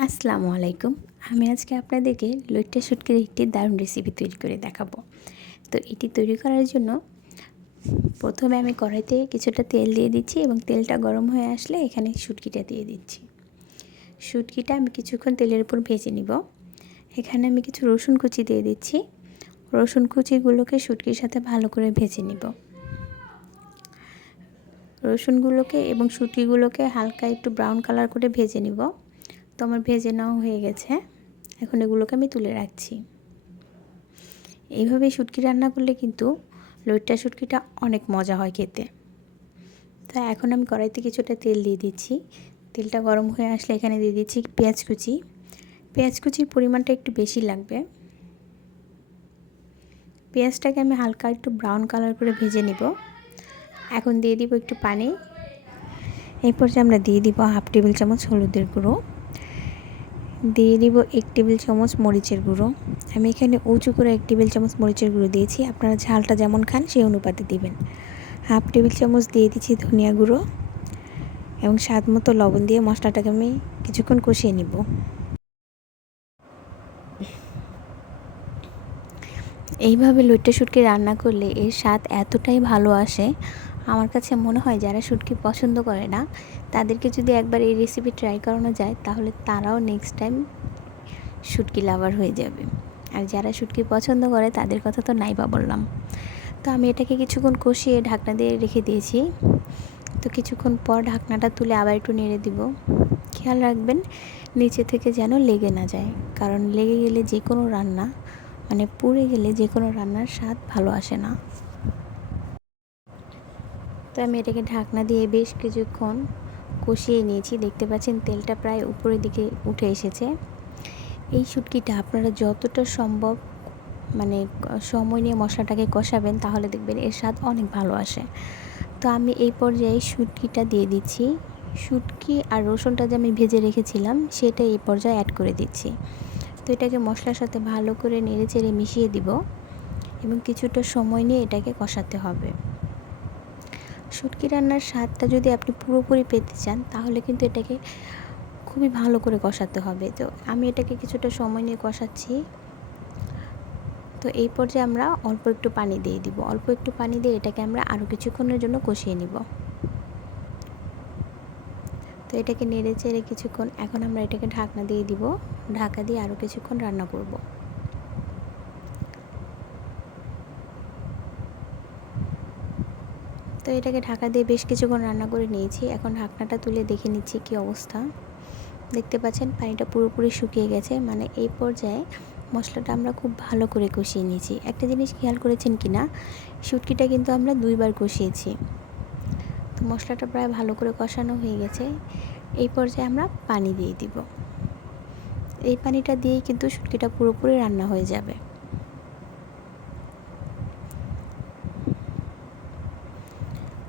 আসসালামু আলাইকুম। আমি আজকে আপনাদেরকে লইট্টা শুটকির একটি দারুণ রেসিপি তৈরি করে দেখাবো। তো এটি তৈরি করার জন্য প্রথমে আমি কড়াইতে কিছুটা তেল দিয়ে দিচ্ছি এবং তেলটা গরম হয়ে আসলে এখানে শুটকিটা দিয়ে দিচ্ছি। শুটকিটা আমি কিছুক্ষণ তেলের উপর ভেজে নিব। এখানে আমি কিছু রসুন কুচি দিয়ে দিচ্ছি। রসুন কুচিগুলোকে শুটকির সাথে ভালো করে ভেজে নিব। রসুনগুলোকে এবং শুটকিগুলোকে হালকা একটু ব্রাউন কালার করে ভেজে নিব। তো আমার ভেজে নেওয়া হয়ে গেছে। এখন এগুলোকে আমি তুলে রাখছি। এইভাবে শুটকি রান্না করলে কিন্তু লইট্টা শুটকিটা অনেক মজা হয় খেতে। তো এখন আমি কড়াইতে কিছুটা তেল দিয়ে দিচ্ছি। তেলটা গরম হয়ে আসলে এখানে দিয়ে দিচ্ছি পেঁয়াজ কুচি। পেঁয়াজ কুচির পরিমাণটা একটু বেশি লাগবে। পেঁয়াজটাকে আমি হালকা একটু ব্রাউন কালার করে ভেজে নিব। এখন দিয়ে দিব একটু পানি। এরপর যে আমরা দিয়ে দিব হাফ টেবিল চামচ হলুদের গুঁড়ো। দিয়ে দিব এক টেবিল চামচ মরিচের গুঁড়ো। আমি এখানে উঁচু করে এক টেবিল চামচ মরিচের গুঁড়ো দিয়েছি। আপনারা ঝালটা যেমন খান সেই অনুপাতে দিবেন। হাফ টেবিল চামচ দিয়ে দিচ্ছি ধনিয়া গুঁড়ো এবং স্বাদ মতো লবণ দিয়ে মশলাটাকে আমি কিছুক্ষণ কষিয়ে নিব। এইভাবে লইট্টা শুটকি রান্না করলে এর স্বাদ এতটাই ভালো আসে আমার কাছে মনে হয় যারা শুটকি পছন্দ করে না, তাদেরকে যদি একবার এই রেসিপি ট্রাই করানো যায়, তাহলে তারাও নেক্সট টাইম শুটকি লাভার হয়ে যাবে। আর যারা শুটকি পছন্দ করে, তাদের কথা তো নাই বা বললাম। তো আমি এটাকে কিছুক্ষণ কষিয়ে ঢাকনা দিয়ে রেখে দিয়েছি। তো কিছুক্ষণ পর ঢাকনাটা তুলে আবার একটু নেড়ে দিব। খেয়াল রাখবেন, নিচে থেকে যেন লেগে না যায়। কারণ লেগে গেলে যে কোনো রান্না মানে পুড়ে গেলে যে কোনো রান্নার স্বাদ ভালো আসে না। তো আমি এটাকে ঢাকনা দিয়ে বেশ কিছুক্ষণ কষিয়ে নিয়েছি। দেখতে পাচ্ছেন তেলটা প্রায় উপরের দিকে উঠে এসেছে। এই শুটকিটা আপনারা যতটা সম্ভব মানে সময় নিয়ে মশলাটাকে কষাবেন, তাহলে দেখবেন এর স্বাদ অনেক ভালো আসে। তো আমি এই পর্যায়ে শুটকিটা দিয়ে দিচ্ছি। শুটকি আর রসুনটা যে আমি ভেজে রেখেছিলাম, সেটা এই পর্যায়ে অ্যাড করে দিচ্ছি। তো এটাকে মশলার সাথে ভালো করে নেড়ে চেড়ে মিশিয়ে দিব এবং কিছুটা সময় নিয়ে এটাকে কষাতে হবে। শুটকি রান্নার স্বাদটা যদি আপনি পুরোপুরি পেতে চান, তাহলে কিন্তু এটাকে খুবই ভালো করে কষাতে হবে। তো আমি এটাকে কিছুটা সময় নিয়ে কষাচ্ছি। তো এই পর্যায়ে আমরা অল্প একটু পানি দিয়ে দিব। অল্প একটু পানি দিয়ে এটাকে আমরা আরও কিছুক্ষণের জন্য কষিয়ে নিব। তো এটাকে নেড়ে চেড়ে কিছুক্ষণ এখন আমরা এটাকে ঢাকনা দিয়ে দিব। ঢাকা দিয়ে আরও কিছুক্ষণ রান্না করব। তো এটাকে ঢাকা দিয়ে বেশ কিছুক্ষণ রান্না করে নিয়েছি। এখন ঢাকনাটা তুলে দেখে নিচ্ছি কি অবস্থা। দেখতে পাচ্ছেন, পানিটা পুরোপুরি শুকিয়ে গেছে। মানে এই পর্যায়ে মশলাটা আমরা খুব ভালো করে কষিয়ে নিয়েছি। একটা জিনিস খেয়াল করেছেন কি না শুটকিটা কিন্তু আমরা দুইবার কষিয়েছি। তো মশলাটা প্রায় ভালো করে কষানো হয়ে গেছে। এই পর্যায়ে আমরা পানি দিয়ে দিব। এই পানিটা দিয়েই কিন্তু শুটকিটা পুরোপুরি রান্না হয়ে যাবে।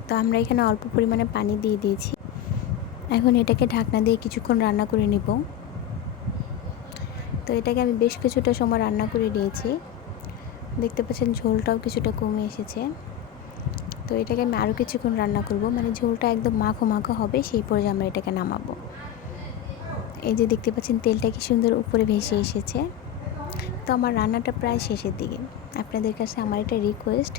তো আমরা এখানে অল্প পরিমাণে পানি দিয়ে দিয়েছি। এখন এটাকে ঢাকনা দিয়ে কিছুক্ষণ রান্না করে নিব। তো এটাকে আমি বেশ কিছুটা সময় রান্না করে নিয়েছি। দেখতে পাচ্ছেন ঝোলটাও কিছুটা কমে এসেছে। তো এটাকে আমি আরও কিছুক্ষণ রান্না করব। মানে ঝোলটা একদম মাখো মাখো হবে, সেই পর্যায়ে আমরা এটাকে নামাবো। এই যে দেখতে পাচ্ছেন তেলটা কি সুন্দর উপরে ভেসে এসেছে। তো আমার রান্নাটা প্রায় শেষের দিকে। আপনাদের কাছে আমার একটা রিকোয়েস্ট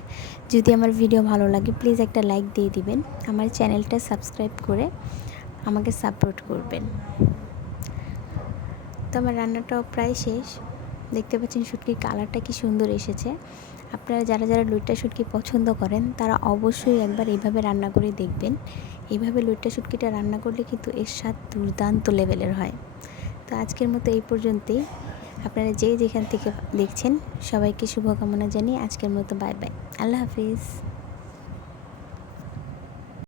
যদি আমার ভিডিও ভালো লাগে প্লিজ একটা লাইক দিয়ে দিবেন, আমার চ্যানেলটা সাবস্ক্রাইব করে আমাকে সাপোর্ট করবেন। তো আমার রান্নাটাও প্রায় শেষ। দেখতে পাচ্ছেন শুটকির কালারটা কি সুন্দর এসেছে। আপনারা যারা যারা লুইট্টা শুটকি পছন্দ করেন, তারা অবশ্যই একবার এইভাবে রান্না করে দেখবেন। এইভাবে লুইট্টা শুটকিটা রান্না করলে কিন্তু এর স্বাদ দুর্দান্ত লেভেলের হয়। তো আজকের মতো এই পর্যন্তই। আপনারা যে যেখান থেকে দেখছেন সবাইকে শুভকামনা জানিয়ে আজকের মতো বাই বাই আল্লাহ হাফিজ।